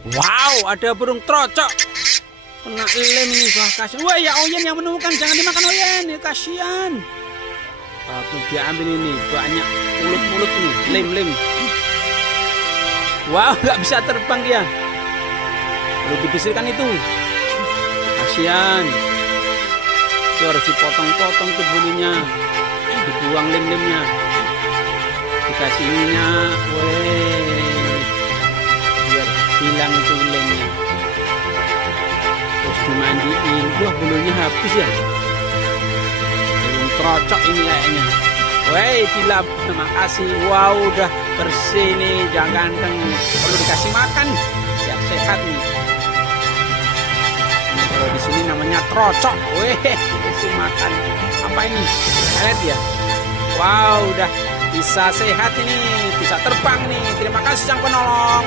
Wow, ada burung trocok. Kena lem ini, wah kasihan. Wah, ya Oyen yang menemukan, jangan dimakan Oyen, ya kasihan. Aku diambil ini, banyak mulut-mulut nih, lem-lem. Wow, nggak bisa terbang dia. Perlu dipisahkan itu. Kasihan. Itu harus dipotong-potong tuh bulunya, dibuang lem-lemnya, dikasih minyak, biar hilang itu lemnya. Terus dimandiin. Wah, bulunya habis ya. Burung trocok ini kayaknya. Woi, dilap, terima kasih. Wow, udah bersih nih, jangan ganteng. Perlu dikasih makan, ya sehat nih. Ini kalau di sini namanya trocok. Weh, dikasih makan. Apa ini? Lihat ya. Wow, udah bisa sehat ini, bisa terbang nih. Terima kasih sang penolong.